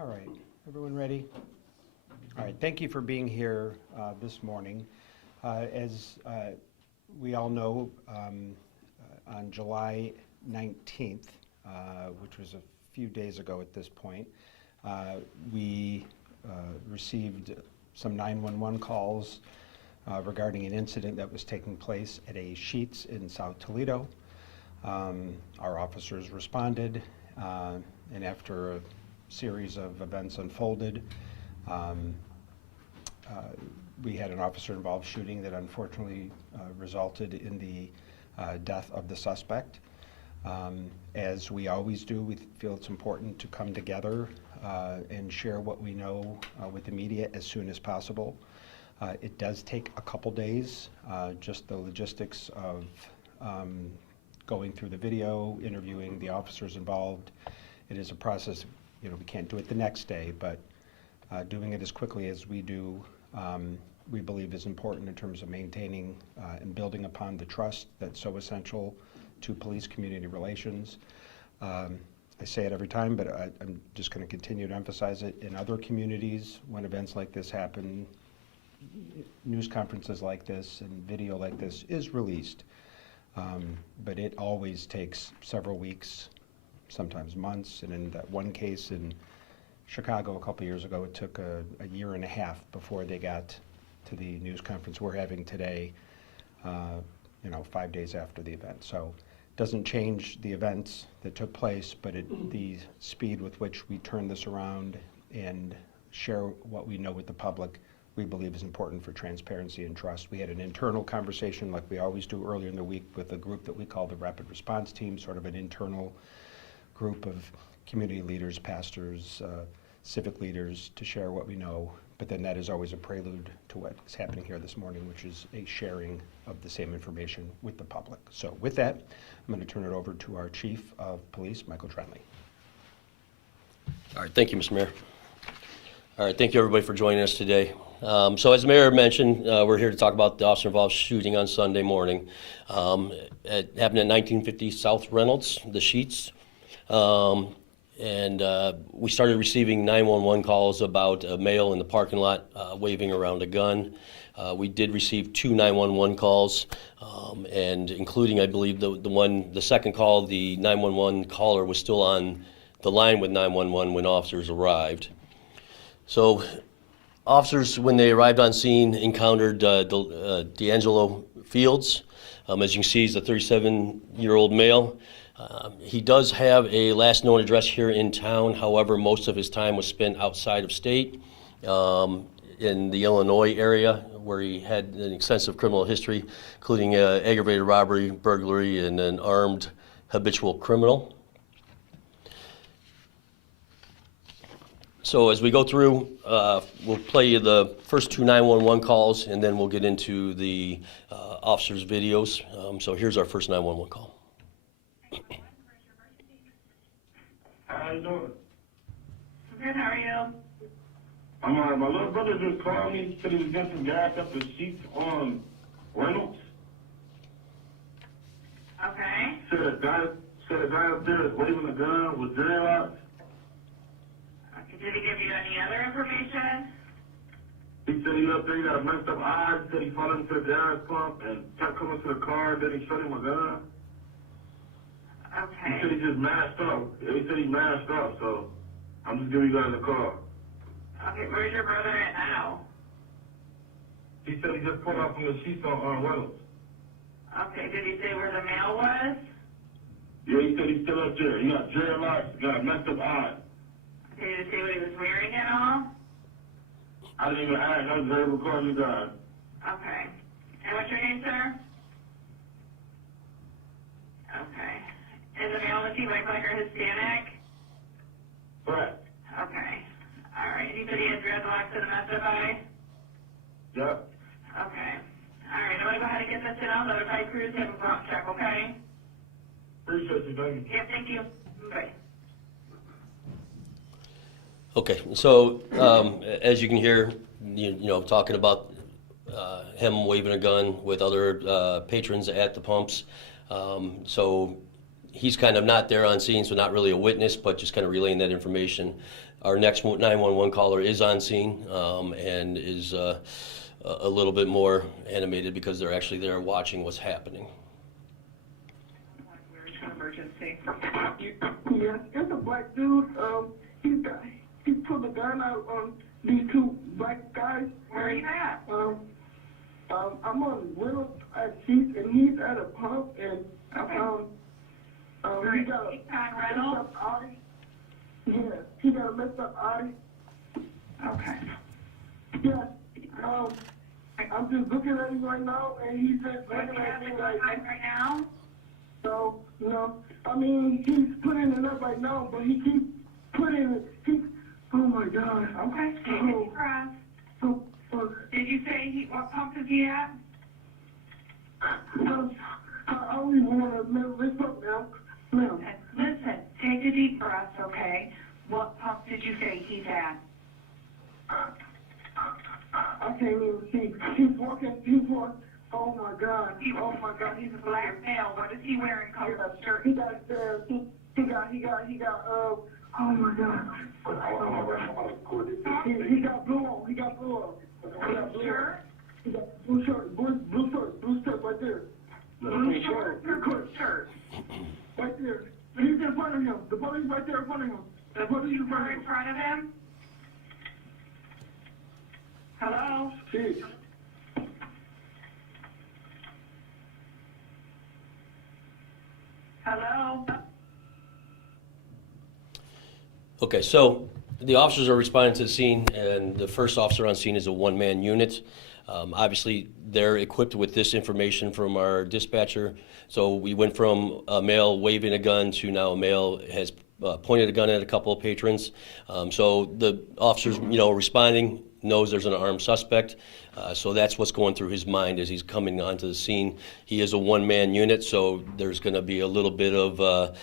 All right, everyone ready? All right, thank you for being here this morning. As we all know, on July 19th, which was a few days ago at this point, we received some 911 calls regarding an incident that was taking place at a Sheetz in South Toledo. Our officers responded, and after a series of events unfolded, we had an officer-involved shooting that unfortunately resulted in the death of the suspect. As we always do, we feel it's important to come together and share what we know with the media as soon as possible. It does take a couple days, just the logistics of going through the video, interviewing the officers involved. It is a process, we can't do it the next day, but doing it as quickly as we do, we believe is important in terms of maintaining and building upon the trust that's so essential to police-community relations. I say it every time, but I'm just going to continue to emphasize it. In other communities, when events like this happen, news conferences like this and video like this is released, but it always takes several weeks, sometimes months, and in that one case in Chicago a couple years ago, it took a year and a half before they got to the news conference we're having today, 5 days after the event. So it doesn't change the events that took place, but the speed with which we turn this around and share what we know with the public, we believe is important for transparency and trust. We had an internal conversation like we always do earlier in the week with a group that we call the Rapid Response Team, sort of an internal group of community leaders, pastors, civic leaders to share what we know, but then that is always a prelude to what is happening here this morning, which is a sharing of the same information with the public. So with that, I'm going to turn it over to our Chief of Police, Michael Trenley. All right, thank you, Mr. Mayor. All right, thank you everybody for joining us today. So as the Mayor mentioned, we're here to talk about the officer-involved shooting on Sunday morning. It happened at 1950 South Reynolds, the Sheetz. We started receiving 911 calls about a male in the parking lot waving around a gun. We did receive 2 911 calls, and including, I believe, the second call, the 911 caller was still on the line with 911 when officers arrived. So officers, when they arrived on scene, encountered Deangelo Fields. As you can see, he's a 37-year-old male. He does have a last known address here in town. However, most of his time was spent outside of state, in the Illinois area, where he had an extensive criminal history, including aggravated robbery, burglary, and an armed habitual criminal. So as we go through, we'll play you the first 2 911 calls, and then we'll get into the officers' videos. So here's our first 911 call. How you doing? Good, how are you? I'm all right. My little brother just called me, said he was getting some gas up the Sheetz on Reynolds. Okay. Said a guy up there is waving a gun with dreadlocks. Okay. Did he give you any other information? He said he up there, he got a messed up eye. He said he fell into the gas pump and kept coming to the car, then he shot him a gun. Okay. He said he just masked up. He said he masked up, so I'm just giving you guys a call. Okay, where's your brother at now? He said he just pulled off from the Sheetz on Reynolds. Okay, did he say where the mail was? Yeah, he said he's still up there. He got dreadlocks, got a messed up eye. Okay, did he say what he was wearing at all? I didn't even ask. I was able to call you guys. Okay. And what's your name, sir? Okay. Is the male that you like or Hispanic? Correct. Okay. All right. You said he had dreadlocks and a messed up eye? Yep. Okay. All right. I'm going to go ahead and get this in. I'll notify crews to have a prompt check, okay? Appreciate you, thank you. Yeah, thank you. Bye. Okay, so as you can hear, talking about him waving a gun with other patrons at the pumps. So he's kind of not there on scene, so not really a witness, but just kind of relaying that information. Our next 911 caller is on scene and is a little bit more animated because they're actually there watching what's happening. Where's your emergency? Yes, it's a black dude. He pulled a gun out on these two black guys. Where are you at? I'm on Reynolds at Sheetz, and he's at a pump, and he got a South messed Reynolds? up eye. Yeah, he got a messed up eye. Okay. Yeah. I'm just looking at him right now, and he's just What, looking you at have me the like. time right now? So, I mean, he's putting it up right now, but he keeps putting it. Oh my God. Okay, take a deep breath. So, Did you say what pump is he at? I don't even want to mess this up now. No. Listen, take a deep breath, okay? What pump did you say he's at? I can't even see. He's walking. Oh my God. Oh my God. He's a black male. What is he wearing? Color of shirt? He got, oh my God. He got blue on. He got blue on. Shirt? He got blue shirt. Blue shirt right there. Blue shorts or blue shirt? Right there. He's in front of him. The body's right there in front of him. The blue car in front of him? Hello? Jeez. Hello? Okay, so the officers are responding to the scene, and the first officer on scene is a one-man unit. Obviously, they're equipped with this information from our dispatcher. So we went from a male waving a gun to now a male has pointed a gun at a couple of patrons. So the officers, responding knows there's an armed suspect. So that's what's going through his mind as he's coming onto the scene. He is a one-man unit, so there's going to be a little bit of,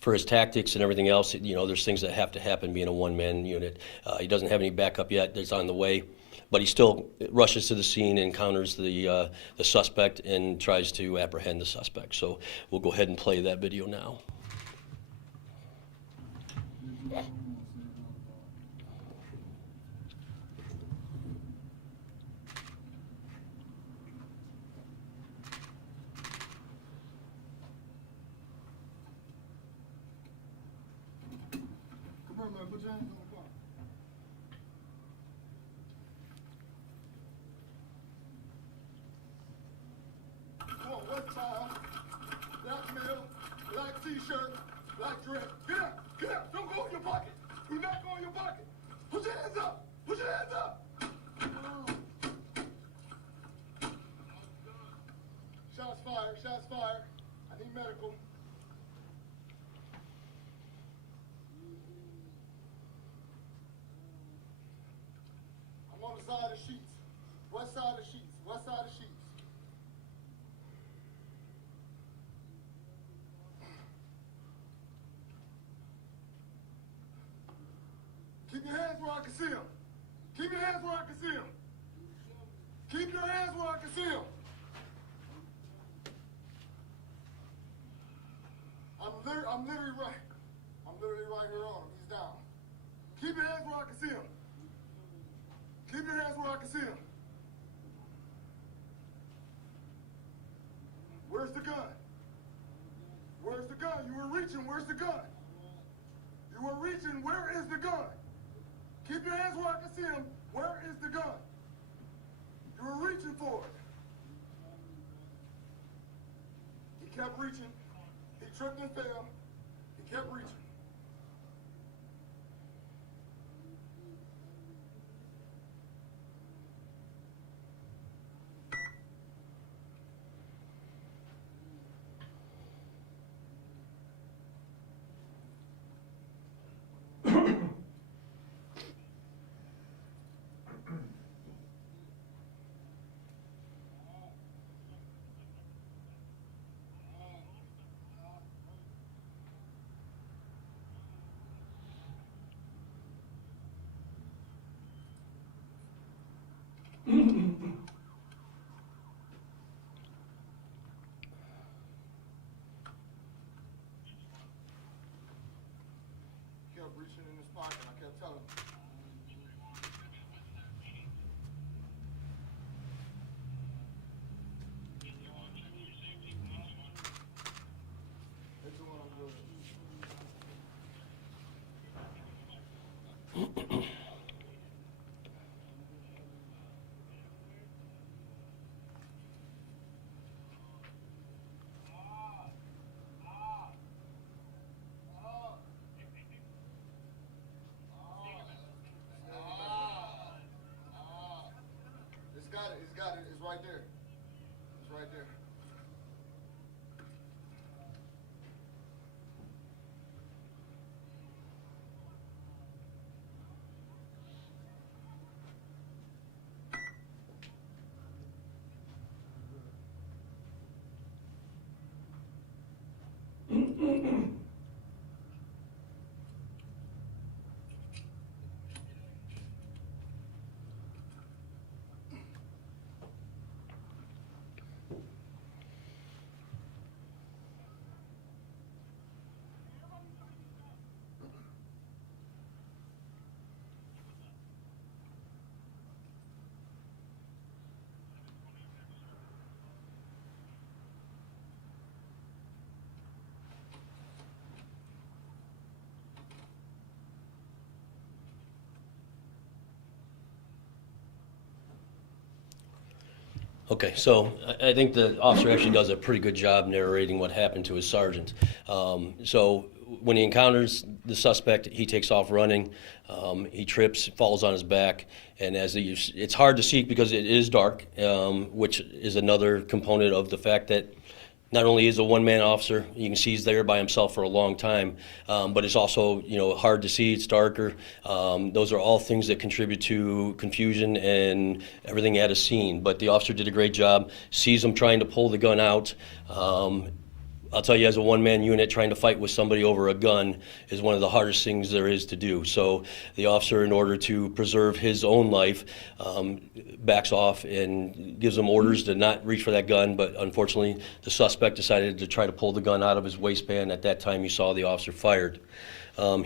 for his tactics and everything else, there's things that have to happen being a one-man unit. He doesn't have any backup yet that's on the way, but he still rushes to the scene, encounters the suspect, and tries to apprehend the suspect. So we'll go ahead and play that video now. Come on, man, put your hands on the car. Come on, one time. Black male, black t-shirt, black dress. Get up, don't go in your pocket. Do not go in your pocket. Put your hands up, put your hands up. Shots fired. I need medical. I'm on the side of Sheetz. West side of Sheetz. Keep your hands where I can see them. Keep your hands where I can see them. Keep your hands where I can see them. I'm literally right here on him. He's down. Keep your hands where I can see him. Keep your hands where I can see him. Where's the gun? Where's the gun? You were reaching. Where's the gun? You were reaching. Where is the gun? Keep your hands where I can see him. Where is the gun? You were reaching for it. He kept reaching. He tripped and fell. He kept reaching. kept reaching in his pocket. I kept telling him. It's the one I'm good. It's got it. It's right there. It's right there. Okay, so I think the officer actually does a pretty good job narrating what happened to his sergeant. So when he encounters the suspect, he takes off running. He trips, falls on his back, and it's hard to see because it is dark, which is another component of the fact that not only is a one-man officer, you can see he's there by himself for a long time, but it's also, hard to see, it's darker. Those are all things that contribute to confusion and everything at a scene. But the officer did a great job, sees him trying to pull the gun out. I'll tell you, as a one-man unit, trying to fight with somebody over a gun is one of the hardest things there is to do. So the officer, in order to preserve his own life, backs off and gives him orders to not reach for that gun, but unfortunately the suspect decided to try to pull the gun out of his waistband. At that time, you saw the officer fired.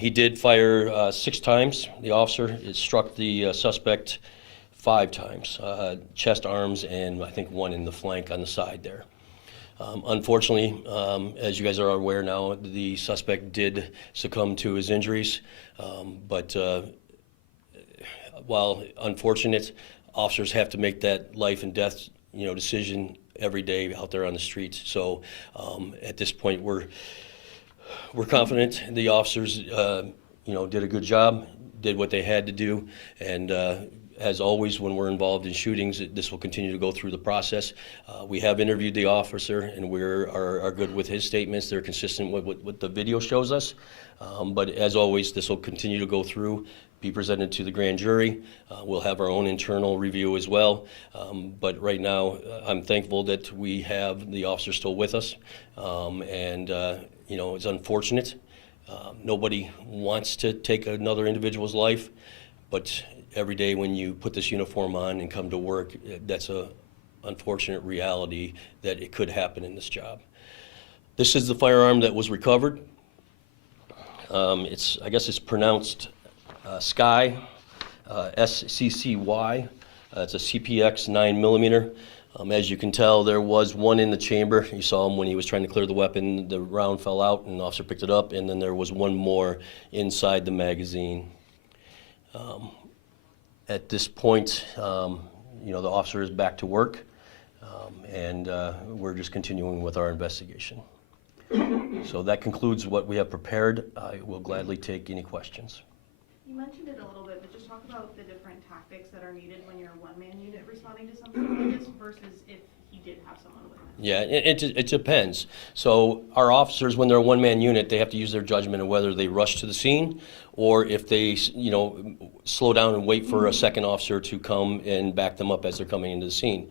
He did fire 6 times. The officer struck the suspect 5 times, chest, arms, and I think 1 in the flank on the side there. Unfortunately, as you guys are aware now, the suspect did succumb to his injuries, but while unfortunate, officers have to make that life and death, decision every day out there on the streets. So at this point, we're confident the officers, did a good job, did what they had to do, and as always, when we're involved in shootings, this will continue to go through the process. We have interviewed the officer, and we are good with his statements. They're consistent with what the video shows us. But as always, this will continue to go through, be presented to the grand jury. We'll have our own internal review as well. But right now, I'm thankful that we have the officer still with us. It's unfortunate. Nobody wants to take another individual's life, but every day when you put this uniform on and come to work, that's a unfortunate reality that it could happen in this job. This is the firearm that was recovered. I guess it's pronounced Sky, SCCY. It's a CPX 9mm. As you can tell, there was one in the chamber. You saw him when he was trying to clear the weapon. The round fell out and the officer picked it up, and then there was one more inside the magazine. At this point, the officer is back to work, and we're just continuing with our investigation. So that concludes what we have prepared. I will gladly take any questions. You mentioned it a little bit, but just talk about the different tactics that are needed when you're a one-man unit responding to something like this versus if he did have someone with him. Yeah, it depends. So our officers, when they're a one-man unit, they have to use their judgment of whether they rush to the scene or if they, slow down and wait for a second officer to come and back them up as they're coming into the scene.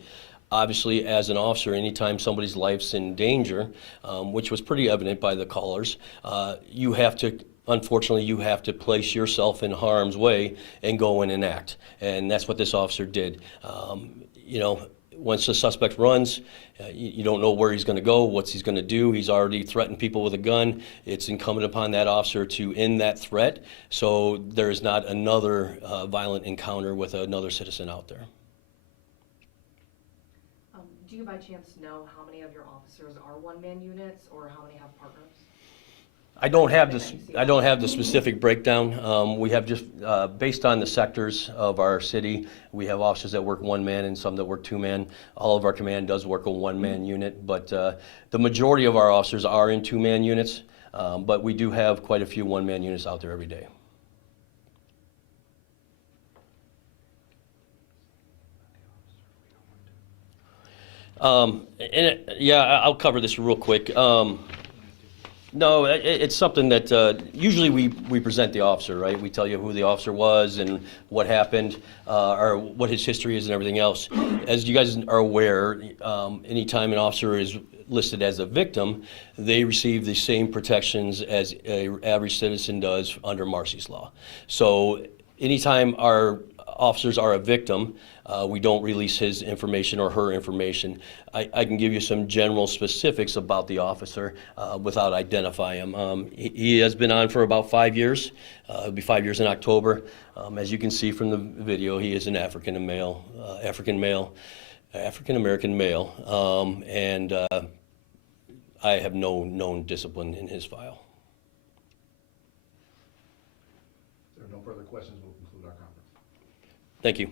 Obviously, as an officer, anytime somebody's life's in danger, which was pretty evident by the callers, unfortunately, you have to place yourself in harm's way and go in and act. And that's what this officer did. once the suspect runs, you don't know where he's going to go, what he's going to do. He's already threatened people with a gun. It's incumbent upon that officer to end that threat, so there is not another violent encounter with another citizen out there. Do you by chance know how many of your officers are one-man units or how many have partners? I don't have this. I don't have the specific breakdown. We have just based on the sectors of our city. We have officers that work one man and some that work two man. All of our command does work a one-man unit, but the majority of our officers are in two-man units. But we do have quite a few one-man units out there every day. I'll cover this real quick. No, it's something that usually we present the officer, right? We tell you who the officer was and what happened, or what his history is and everything else. As you guys are aware, anytime an officer is listed as a victim, they receive the same protections as an average citizen does under Marcy's Law. So anytime our officers are a victim, we don't release his information or her information. I can give you some general specifics about the officer without identifying him. He has been on for about 5 years. It'll be 5 years in October. As you can see from the video, he is an African American male, and I have no known discipline in his file. If there are no further questions, we'll conclude our conference. Thank you.